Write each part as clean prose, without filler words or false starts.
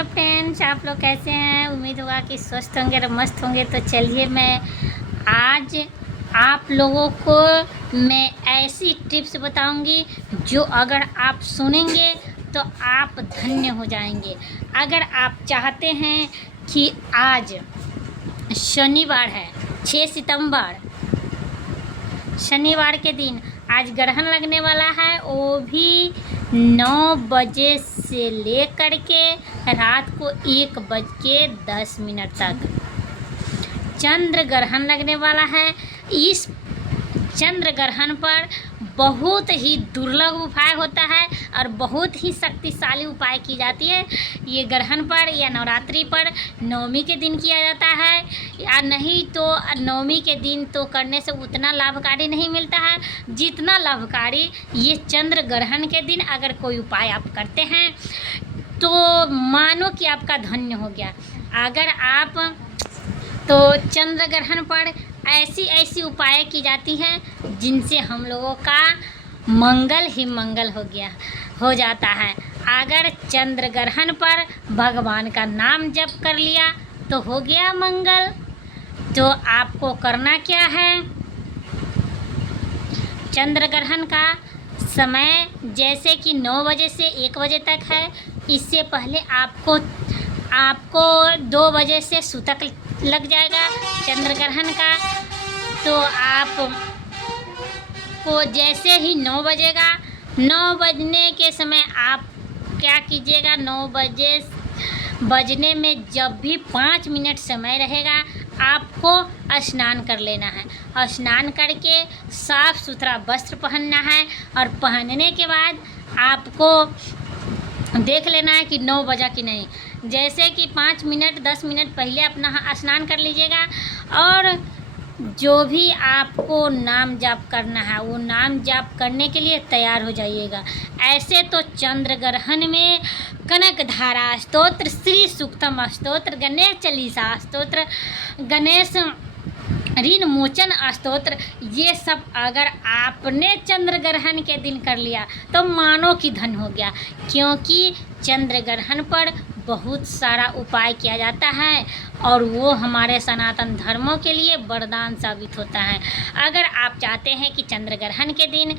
Hello friends, आप लोग कैसे हैं। उम्मीद होगा कि स्वस्थ होंगे और मस्त होंगे। तो चलिए मैं आज आप लोगों को मैं ऐसी टिप्स बताऊंगी जो अगर आप सुनेंगे तो आप धन्य हो जाएंगे। अगर आप चाहते हैं कि आज शनिवार है 6 सितंबर, शनिवार के दिन आज ग्रहण लगने वाला है, वो भी 9 बजे से लेकर के रात को 1:10 तक चंद्र ग्रहण लगने वाला है। इस चंद्र ग्रहण पर बहुत ही दुर्लभ उपाय होता है और बहुत ही शक्तिशाली उपाय की जाती है। ये ग्रहण पर या नवरात्रि पर नवमी के दिन किया जाता है, या नहीं तो नवमी के दिन तो करने से उतना लाभकारी नहीं मिलता है जितना लाभकारी ये चंद्र ग्रहण के दिन अगर कोई उपाय आप करते हैं तो मानो कि आपका धन्य हो गया। अगर आप तो चंद्र ग्रहण पर ऐसी उपाय की जाती हैं जिनसे हम लोगों का मंगल ही मंगल हो जाता है। अगर चंद्र ग्रहण पर भगवान का नाम जप कर लिया तो हो गया मंगल। तो आपको करना क्या है, चंद्र ग्रहण का समय जैसे कि 9 बजे से 1 बजे तक है। इससे पहले आपको 2 बजे से सूतक लग जाएगा चंद्र ग्रहण का। तो आप को जैसे ही 9 बजेगा, 9 बजने के समय आप क्या कीजिएगा, 9 बजने में जब भी 5 मिनट समय रहेगा आपको स्नान कर लेना है। स्नान करके साफ़ सुथरा वस्त्र पहनना है और पहनने के बाद आपको देख लेना है कि 9 बजा कि नहीं। जैसे कि 5 मिनट 10 मिनट पहले अपना स्नान कर लीजिएगा और जो भी आपको नाम जाप करना है वो नाम जाप करने के लिए तैयार हो जाइएगा। ऐसे तो चंद्र ग्रहण में कनक धारा स्तोत्र, श्री सूक्तम स्तोत्र, गणेश चालीसा स्तोत्र, गणेश ऋण मोचन स्तोत्र, ये सब अगर आपने चंद्र ग्रहण के दिन कर लिया तो मानो कि धन हो गया। क्योंकि चंद्र ग्रहण पर बहुत सारा उपाय किया जाता है और वो हमारे सनातन धर्मों के लिए वरदान साबित होता है। अगर आप चाहते हैं कि चंद्र ग्रहण के दिन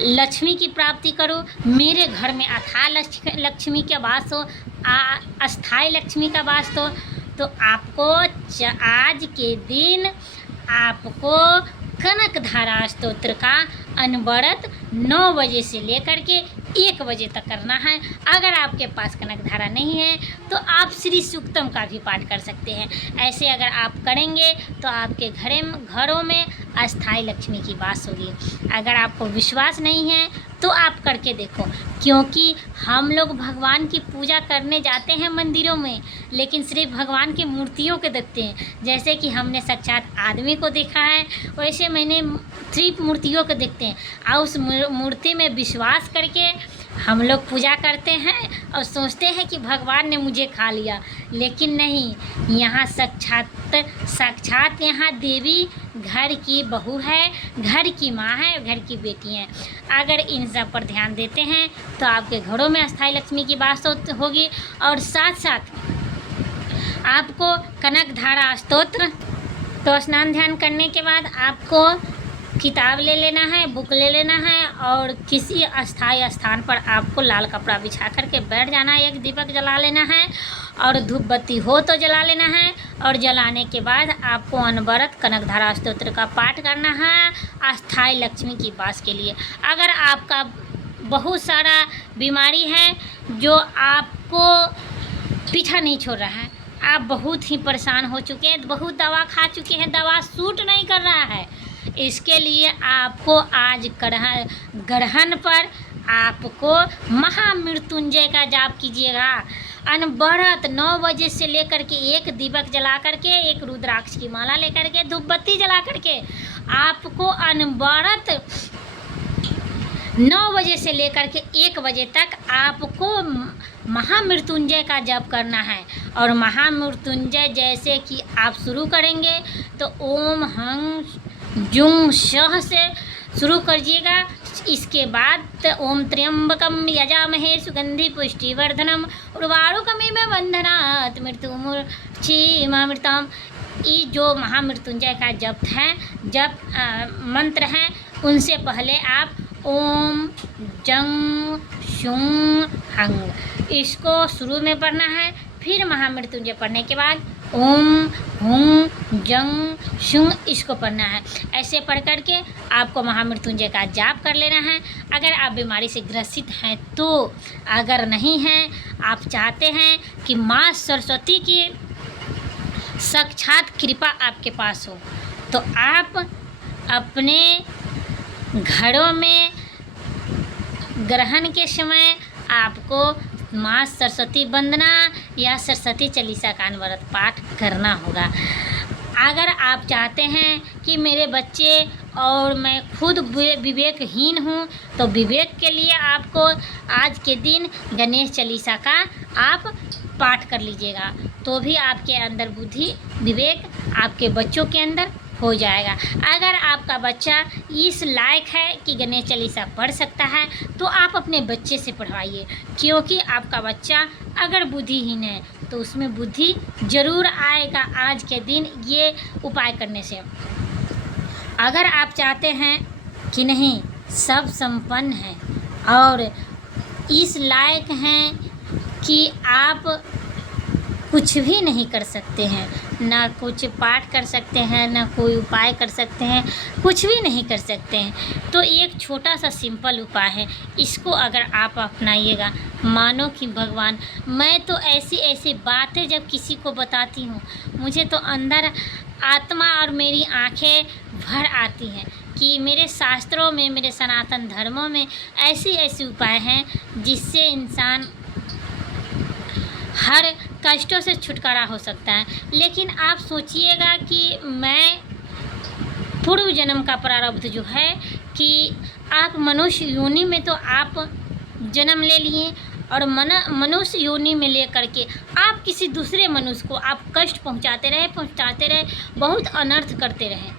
लक्ष्मी की प्राप्ति करूं, मेरे घर में अथाह लक्ष्मी का वास हो, अस्थाई लक्ष्मी का वास हो, तो आपको आज के दिन आपको कनक धारा स्तोत्र का अनवरत 9 बजे से लेकर के 1 बजे तक करना है। अगर आपके पास कनक धारा नहीं है तो आप श्री सूक्तम का भी पाठ कर सकते हैं। ऐसे अगर आप करेंगे तो आपके घरों में अस्थाई लक्ष्मी की वास होगी। अगर आपको विश्वास नहीं है तो आप करके देखो, क्योंकि हम लोग भगवान की पूजा करने जाते हैं मंदिरों में, लेकिन सिर्फ भगवान की मूर्तियों को देखते हैं। जैसे कि हमने साक्षात आदमी को देखा है, वैसे मैंने सिर्फ मूर्तियों को देखते हैं और उस मूर्ति में विश्वास करके हम लोग पूजा करते हैं और सोचते हैं कि भगवान ने मुझे खा लिया। लेकिन नहीं, यहाँ साक्षात यहाँ देवी घर की बहू है, घर की माँ है, घर की बेटी है। अगर इन सब पर ध्यान देते हैं तो आपके घरों में अस्थाई लक्ष्मी की वास होगी। और साथ साथ आपको कनक धारा स्तोत्र, तो स्नान ध्यान करने के बाद आपको किताब ले लेना है, बुक ले लेना है और किसी अस्थाई स्थान पर आपको लाल कपड़ा बिछा करके बैठ जाना है। एक दीपक जला लेना है और धूप बत्ती हो तो जला लेना है। और जलाने के बाद आपको अनवरत कनक धारा स्तोत्र का पाठ करना है अस्थाई लक्ष्मी की वास के लिए। अगर आपका बहुत सारा बीमारी है जो आपको पीछा नहीं छोड़ रहा है, आप बहुत ही परेशान हो चुके हैं, बहुत दवा खा चुके हैं, दवा सूट नहीं कर रहा है, इसके लिए आपको आज ग्रहण पर आपको महामृत्युंजय का जाप कीजिएगा। अनवरत 9 बजे से लेकर के 1 दीपक जला करके, 1 रुद्राक्ष की माला लेकर के, धूप बत्ती जला करके आपको अनवरत 9 बजे से लेकर के 1 बजे तक आपको महामृत्युंजय का जप करना है। और महामृत्युंजय जैसे कि आप शुरू करेंगे तो ओम हंस जुंग शह से शुरू करिएगा। इसके बाद ओम त्र्यंबकम यजामहे सुगंधि पुष्टिवर्धनम उर्वारुकमिव बंधनात् मृत्युर्मुक्षीयमामृतम्। ये जो महामृत्युंजय का जप है, मंत्र हैं, उनसे पहले आप ओम जंग शुंग हंग इसको शुरू में पढ़ना है। फिर महामृत्युंजय पढ़ने के बाद ओम हुं जंग शुंग इसको पढ़ना है। ऐसे पढ़ करके आपको महामृत्युंजय का जाप कर लेना है। अगर आप बीमारी से ग्रसित हैं तो, अगर नहीं हैं, आप चाहते हैं कि माँ सरस्वती की साक्षात कृपा आपके पास हो, तो आप अपने घरों में ग्रहण के समय आपको माँ सरस्वती वंदना या सरस्वती चालीसा का अनवरत पाठ करना होगा। अगर आप चाहते हैं कि मेरे बच्चे और मैं खुद विवेकहीन हूँ, तो विवेक के लिए आपको आज के दिन गणेश चालीसा का आप पाठ कर लीजिएगा, तो भी आपके अंदर बुद्धि विवेक आपके बच्चों के अंदर हो जाएगा। अगर आपका बच्चा इस लायक है कि गणेश चालीसा पढ़ सकता है, तो आप अपने बच्चे से पढ़वाइए, क्योंकि आपका बच्चा अगर बुद्धिहीन है तो उसमें बुद्धि ज़रूर आएगा आज के दिन ये उपाय करने से। अगर आप चाहते हैं कि नहीं सब संपन्न हैं और इस लायक हैं कि आप कुछ भी नहीं कर सकते हैं, ना कुछ पाठ कर सकते हैं, ना कोई उपाय कर सकते हैं, कुछ भी नहीं कर सकते हैं, तो एक छोटा सा सिंपल उपाय है। इसको अगर आप अपनाइएगा, मानो कि भगवान, मैं तो ऐसी ऐसी बातें जब किसी को बताती हूँ, मुझे तो अंदर आत्मा और मेरी आँखें भर आती हैं कि मेरे शास्त्रों में, मेरे सनातन धर्मों में ऐसी ऐसी उपाय हैं जिससे इंसान हर कष्टों से छुटकारा हो सकता है। लेकिन आप सोचिएगा कि मैं पूर्व जन्म का प्रारब्ध जो है कि आप मनुष्य योनि में तो आप जन्म ले लिए और मनुष्य योनि में ले करके आप किसी दूसरे मनुष्य को आप कष्ट पहुंचाते रहे, बहुत अनर्थ करते रहे,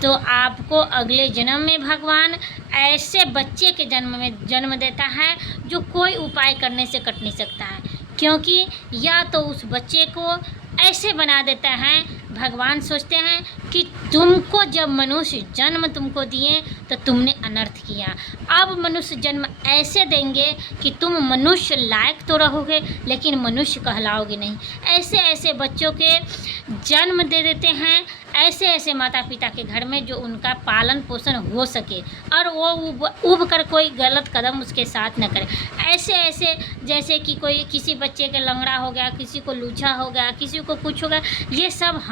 तो आपको अगले जन्म में भगवान ऐसे बच्चे के जन्म देता है जो कोई उपाय करने से कट नहीं सकता है। क्योंकि या तो उस बच्चे को ऐसे बना देता है, भगवान सोचते हैं कि तुमको जब मनुष्य जन्म तुमको दिए तो तुमने अनर्थ किया, अब मनुष्य जन्म ऐसे देंगे कि तुम मनुष्य लायक तो रहोगे लेकिन मनुष्य कहलाओगे नहीं। ऐसे ऐसे बच्चों के जन्म दे देते हैं, ऐसे ऐसे माता पिता के घर में जो उनका पालन पोषण हो सके और वो उब कर कोई गलत कदम उसके साथ न करे। ऐसे ऐसे जैसे कि कोई किसी बच्चे के लंगड़ा हो गया, किसी को लूछा हो गया, किसी को कुछ हो गया, ये सब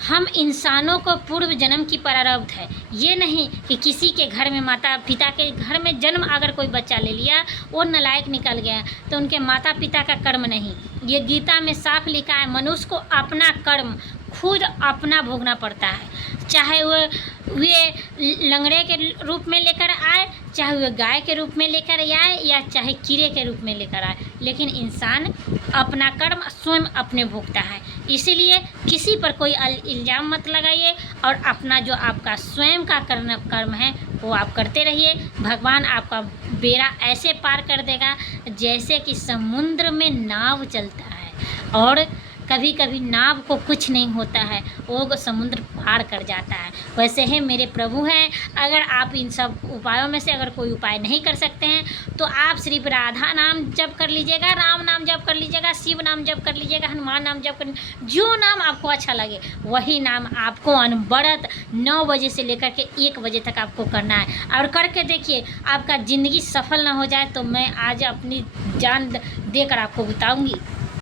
हम इंसानों को पूर्व जन्म की प्रारब्ध है। ये नहीं कि किसी के घर में, माता पिता के घर में जन्म अगर कोई बच्चा ले लिया, वो नालायक निकल गया, तो उनके माता पिता का कर्म नहीं। ये गीता में साफ लिखा है, मनुष्य को अपना कर्म खुद अपना भोगना पड़ता है, चाहे वे लंगड़े के रूप में लेकर आए, चाहे वे गाय के रूप में लेकर आए, या चाहे कीड़े के रूप में लेकर आए, लेकिन इंसान अपना कर्म स्वयं अपने भोगता है। इसीलिए किसी पर कोई इल्ज़ाम मत लगाइए और अपना जो आपका स्वयं का कर्म है वो आप करते रहिए। भगवान आपका बेड़ा ऐसे पार कर देगा जैसे कि समुद्र में नाव चलता है और कभी कभी नाव को कुछ नहीं होता है, वो समुद्र पार कर जाता है। वैसे ही मेरे प्रभु हैं। अगर आप इन सब उपायों में से अगर कोई उपाय नहीं कर सकते हैं तो आप सिर्फ राधा नाम जप कर लीजिएगा, राम नाम जप कर लीजिएगा, शिव नाम जप कर लीजिएगा, हनुमान नाम जप कर, जो नाम आपको अच्छा लगे वही नाम आपको अनवरत 9 बजे से लेकर के 1 बजे तक आपको करना है। और करके देखिए, आपका ज़िंदगी सफल ना हो जाए तो मैं आज अपनी जान देकर आपको बताऊँगी।